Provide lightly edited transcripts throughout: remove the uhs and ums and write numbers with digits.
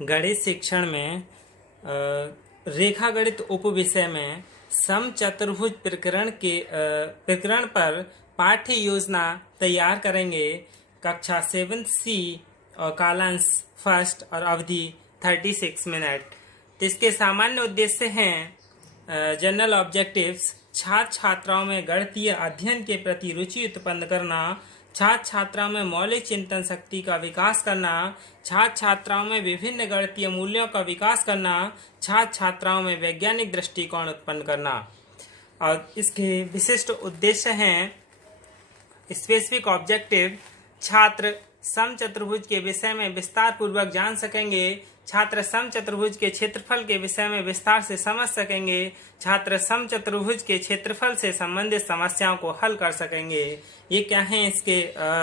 गणित शिक्षण में रेखा गणित उपविषय में समचतुर्भुज प्रकरण पर पाठ्य योजना तैयार करेंगे। कक्षा 7C और कालांश फर्स्ट और अवधि 36 मिनट। तो इसके सामान्य उद्देश्य हैं जनरल ऑब्जेक्टिव्स, छात्र छात्राओं में गणितीय अध्ययन के प्रति रुचि उत्पन्न करना, छात्र छात्राओं में मौलिक चिंतन शक्ति का विकास करना, छात्र छात्राओं में विभिन्न गणितीय मूल्यों का विकास करना, छात्र छात्राओं में वैज्ञानिक दृष्टिकोण उत्पन्न करना। और इसके विशिष्ट उद्देश्य हैं स्पेसिफिक ऑब्जेक्टिव, छात्र समचतुर्भुज के विषय में विस्तार पूर्वक जान सकेंगे, छात्र समचतुर्भुज के क्षेत्रफल के विषय में विस्तार से समझ सकेंगे, छात्र समचतुर्भुज के क्षेत्रफल से संबंधित समस्याओं को हल कर सकेंगे। ये क्या हैं? इसके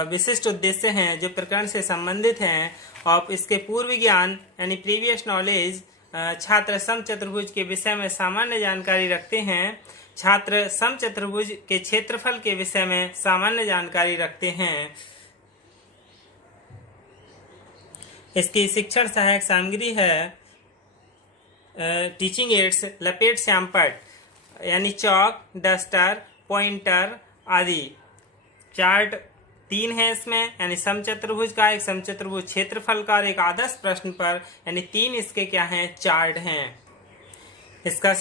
विशिष्ट उद्देश्य हैं जो प्रकरण से संबंधित हैं। और इसके पूर्व ज्ञान यानी प्रीवियस नॉलेज, छात्र समचतुर्भुज के विषय में सामान्य जानकारी रखते हैं, छात्र समचतुर्भुज के क्षेत्रफल के विषय में सामान्य जानकारी रखते हैं। इसकी शिक्षण सहायक सामग्री है टीचिंग एड्स, लपेट श्यामपट यानी चौक, डस्टर, पॉइंटर आदि। चार्ट 3 है इसमें, यानी समचतुर्भुज का, एक समचतुर्भुज क्षेत्रफल का और एक आदर्श प्रश्न पर, यानी 3 इसके क्या हैं? चार्ट हैं। इसका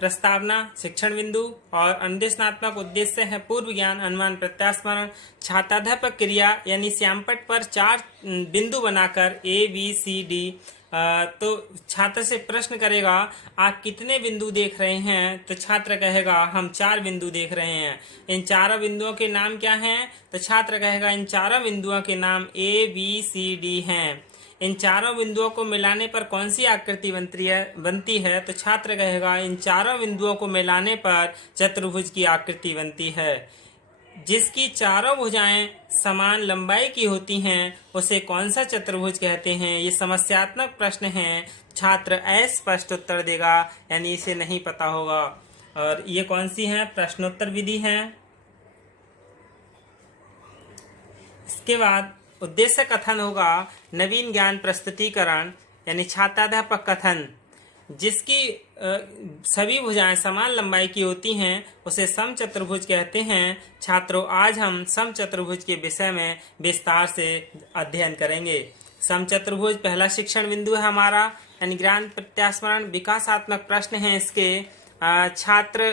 प्रस्तावना, शिक्षण बिंदु और अनुदेशनात्मक उद्देश्य है पूर्व ज्ञान, अनुमान, प्रत्यास्मरण, छात्राध्यापक क्रिया यानी श्यामपट पर 4 बिंदु बनाकर ABCD। तो छात्र से प्रश्न करेगा आप कितने बिंदु देख रहे हैं? तो छात्र कहेगा हम 4 बिंदु देख रहे हैं। इन 4 बिंदुओं के नाम क्या हैं? तो छात्र कहेगा इन 4 बिंदुओं के नाम ABCD हैं। इन 4 बिंदुओं को मिलाने पर कौन सी आकृति बनती है? तो छात्र कहेगा इन 4 बिंदुओं को मिलाने पर चतुर्भुज की आकृति बनती है। जिसकी 4 भुजाएं समान लंबाई की होती हैं उसे कौन सा चतुर्भुज कहते हैं? ये समस्यात्मक प्रश्न हैं। छात्र अस्पष्ट उत्तर देगा, यानी इसे नहीं पता होगा। और ये कौन सी है? प्रश्नोत्तर विधि है। इसके बाद उद्देश्य कथन होगा नवीन ज्ञान प्रस्तुतिकरण यानी छात्राध्यापक कथन। जिसकी सभी भुजाएं समान लंबाई की होती हैं उसे समचतुर्भुज कहते हैं। छात्रों, आज हम समचतुर्भुज के विषय में विस्तार से अध्ययन करेंगे। समचतुर्भुज पहला शिक्षण बिंदु है हमारा, यानी ज्ञान प्रत्यास्मरण, विकासात्मक प्रश्न है इसके। छात्र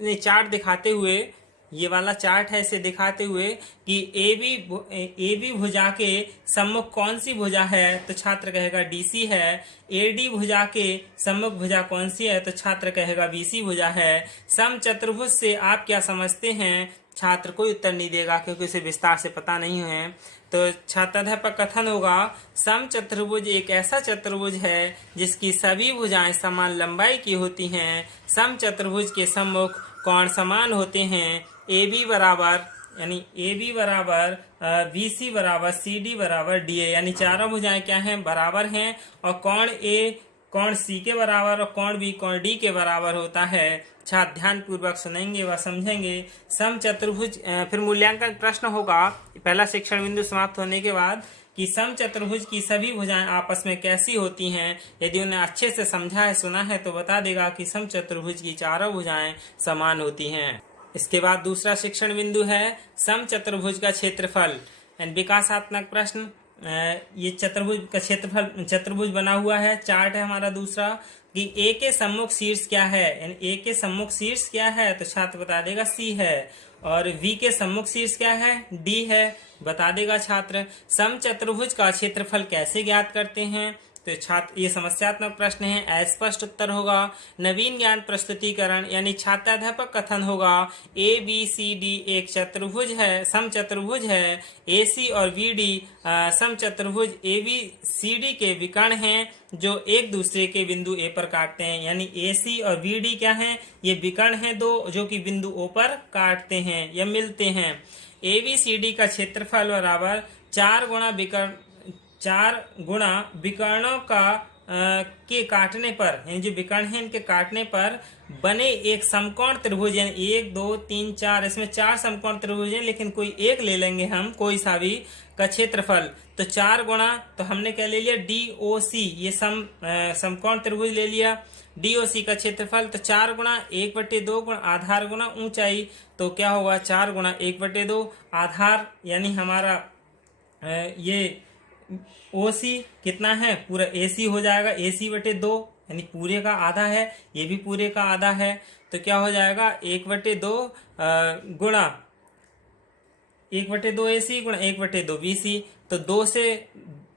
ने चार्ट दिखाते हुए, ये वाला चार्ट है, इसे दिखाते हुए कि AB भुजा के सम्मुख कौन सी भुजा है? तो छात्र कहेगा DC है। AD भुजा के सम्मुख भुजा कौन सी है? तो छात्र कहेगा BC भुजा है। समचतुर्भुज से आप क्या समझते हैं? छात्र कोई उत्तर नहीं देगा क्योंकि उसे विस्तार से पता नहीं है। तो छात्राध्यापक कथन होगा समचतुर्भुज एक ऐसा चतुर्भुज है जिसकी सभी भुजाएं समान लंबाई की होती हैं। समचतुर्भुज के सम्मुख कोण समान होते हैं। AB बराबर BC बराबर CD बराबर DA, यानी 4 भुजाएं क्या हैं? बराबर हैं। और कोण A कोण C के बराबर और कोण B कोण D के बराबर होता है। छात्र ध्यान पूर्वक सुनेंगे व समझेंगे। समचतुर्भुज फिर मूल्यांकन प्रश्न होगा पहला शिक्षण बिंदु समाप्त होने के बाद कि समचतुर्भुज की सभी भुजाएं आपस में कैसी होती हैं। यदि उन्हें अच्छे से समझा है, सुना है, तो बता देगा कि समचतुर्भुज की 4 भुजाएं समान होती हैं। इसके बाद दूसरा शिक्षण बिंदु है समचतुर्भुज का क्षेत्रफल एंड विकासात्मक प्रश्न। ये चतुर्भुज का क्षेत्रफल, चतुर्भुज बना हुआ है, चार्ट है हमारा दूसरा कि A के सम्मुख शीर्ष क्या है, यानी A के सम्मुख शीर्ष क्या है? तो छात्र बता देगा C है। और V के सम्मुख शीर्ष क्या है? D है, बता देगा छात्र। समचतुर्भुज का क्षेत्रफल कैसे ज्ञात करते हैं? तो छात्र, ये समस्यात्मक प्रश्न है, अस्पष्ट उत्तर होगा। नवीन ज्ञान प्रस्तुतिकरण यानी छात्राध्यापक कथन होगा ABCD एक चतुर्भुज है, समचतुर्भुज है। AC और VD समचतुर्भुज ABCD के विकर्ण हैं जो एक दूसरे के बिंदु A पर काटते हैं। यानी AC और VD क्या हैं? ये विकर्ण हैं दो जो कि बिंदु O पर काटते हैं या मिलते हैं। ABCD का क्षेत्रफल बराबर 4 गुणा विकर्णों का के काटने पर, यानी जो विकर्ण है इनके काटने पर बने एक समकोण त्रिभुज, यानी 1 2 3 4, इसमें 4 समकोण त्रिभुज हैं लेकिन कोई एक ले लेंगे हम, कोई सा भी, का क्षेत्रफल, तो 4 गुणा, तो हमने क्या ले लिया DOC, ये समकोण त्रिभुज ले लिया। DOC का क्षेत्रफल तो 4 गुणा 1/2 गुणा आधार गुणा ऊंचाई, तो क्या होगा 4 गुणा 1/2 आधार, यानी हमारा ये OC कितना है, पूरा AC हो जाएगा, AC/2, यानी पूरे का आधा है, ये भी पूरे का आधा है, तो क्या हो जाएगा 1/2 गुणा 1/2 AC गुणा 1/2 BC, तो 2 से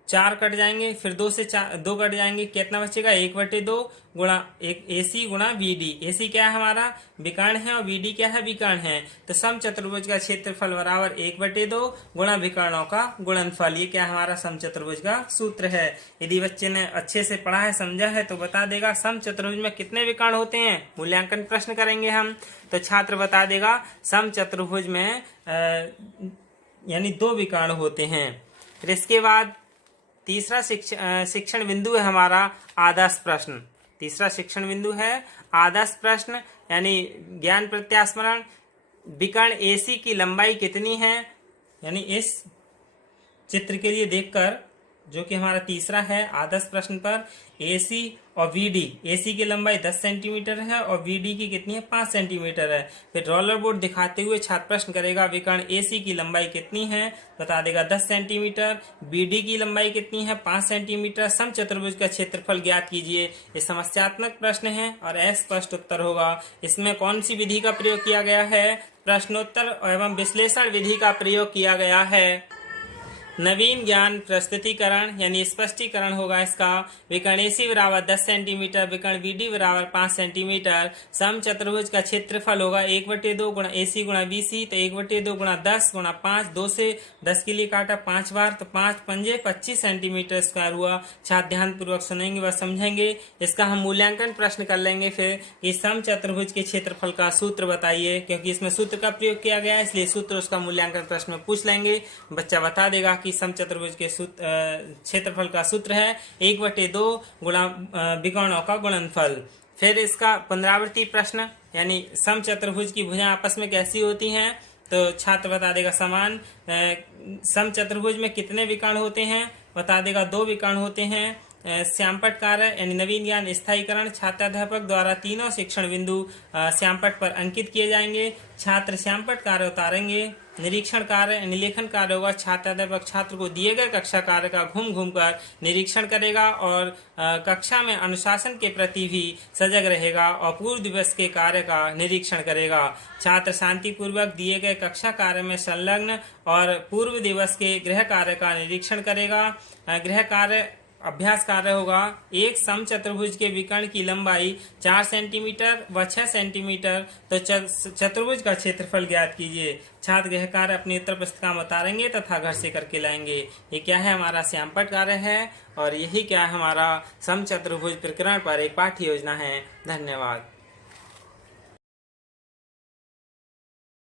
4 कट जाएंगे, फिर 2 से 2 कट जाएंगे, कितना बचेगा 1/2 गुणा 1 AC गुणा BD। AC क्या है हमारा विकर्ण है और BD क्या है विकर्ण है, तो समचतुर्भुज का क्षेत्रफल बराबर 1/2 गुणा विकर्णों का गुणनफल, ये क्या हमारा समचतुर्भुज का सूत्र है। यदि बच्चे ने अच्छे से पढ़ा है, समझा है, तो बता देगा समचतुर्भुज में कितने विकर्ण होते हैं, मूल्यांकन प्रश्न करेंगे हम, तो छात्र बता देगा समचतुर्भुज में यानी 2 विकर्ण होते हैं। फिर इसके बाद तीसरा शिक्षण बिंदु है हमारा आदर्श प्रश्न। तीसरा शिक्षण बिंदु है आदर्श प्रश्न, यानी ज्ञान प्रत्यास्मरण। विकर्ण AC की लंबाई कितनी है, यानी इस चित्र के लिए देखकर, जो कि हमारा तीसरा है आदर्श प्रश्न पर, AC और VD, AC की लंबाई 10 सेंटीमीटर है और VD की कितनी है 5 सेंटीमीटर है। फिर रोलर बोर्ड दिखाते हुए छात्र प्रश्न करेगा विकर्ण AC की लंबाई कितनी है, बता देगा 10 सेंटीमीटर, BD की लंबाई कितनी है 5 सेंटीमीटर, समचतुर्भुज का क्षेत्रफल ज्ञात कीजिए। ये समस्यात्मक प्रश्न है और अस्पष्ट उत्तर होगा। इसमें कौन सी विधि का प्रयोग किया गया है, प्रश्नोत्तर एवं विश्लेषण विधि का प्रयोग किया गया है। नवीन ज्ञान प्रस्तुतिकरण यानी स्पष्टीकरण होगा इसका। विकर्ण AC बराबर 10 सेंटीमीटर, विकर्ण BD बराबर 5 सेंटीमीटर, समचतुर्भुज का क्षेत्रफल होगा 1/2 गुणा AC गुणा BC, तो 1/2 गुणा 10 गुणा 5, 2 से 10 के लिए काटा 5 बार, तो 5 पंजे 25 सेंटीमीटर स्क्वायर हुआ। छात्र ध्यान पूर्वक सुनेंगे व समझेंगे। इसका हम मूल्यांकन प्रश्न कर लेंगे फिर कि समचतुर्भुज के क्षेत्रफल का सूत्र बताइए, क्योंकि इसमें सूत्र का प्रयोग किया गया है, इसलिए सूत्र उसका मूल्यांकन प्रश्न में पूछ लेंगे। बच्चा बता देगा कि समचतुर्भुज के क्षेत्रफल का सूत्र है 1/2 गुणा विकर्णों का गुणनफल। फिर इसका पुनरावृत्ति प्रश्न, यानी समचतुर्भुज की भुजाएं आपस में कैसी होती हैं, तो छात्र बता देगा समान। समचतुर्भुज में कितने विकर्ण होते हैं, बता देगा 2 विकर्ण होते हैं। श्यामपट्ट कार्य यानी नवीन ज्ञान स्थायीकरण, छात्राध्यापक द्वारा तीनों शिक्षण बिंदु श्यामपट्ट पर अंकित किए जाएंगे। छात्र श्यामपट्ट कार्य उतारेंगे। निरीक्षण कार्य यानी लेखन कार्य होगा, छात्राध्यापक छात्र को दिए गए कक्षा कार्य का घूम घूम कर निरीक्षण करेगा और कक्षा में अनुशासन के प्रति भी सजग रहेगा और पूर्व दिवस के कार्य का निरीक्षण करेगा। छात्र शांतिपूर्वक दिए गए कक्षा कार्य में संलग्न और पूर्व दिवस के गृह कार्य का निरीक्षण करेगा। गृह कार्य अभ्यास कार्य होगा, एक समचतुर्भुज के विकर्ण की लंबाई 4 सेंटीमीटर व 6 सेंटीमीटर, तो चतुर्भुज का क्षेत्रफल ज्ञात कीजिए। छात्र गृह कार्य अपनी उत्तर पुस्तिका में उतारेंगे तथा घर से करके लाएंगे। ये क्या है हमारा श्यामपट्ट कार्य है और यही क्या है हमारा समचतुर्भुज प्रकरण पर एक पाठ्य योजना है। धन्यवाद।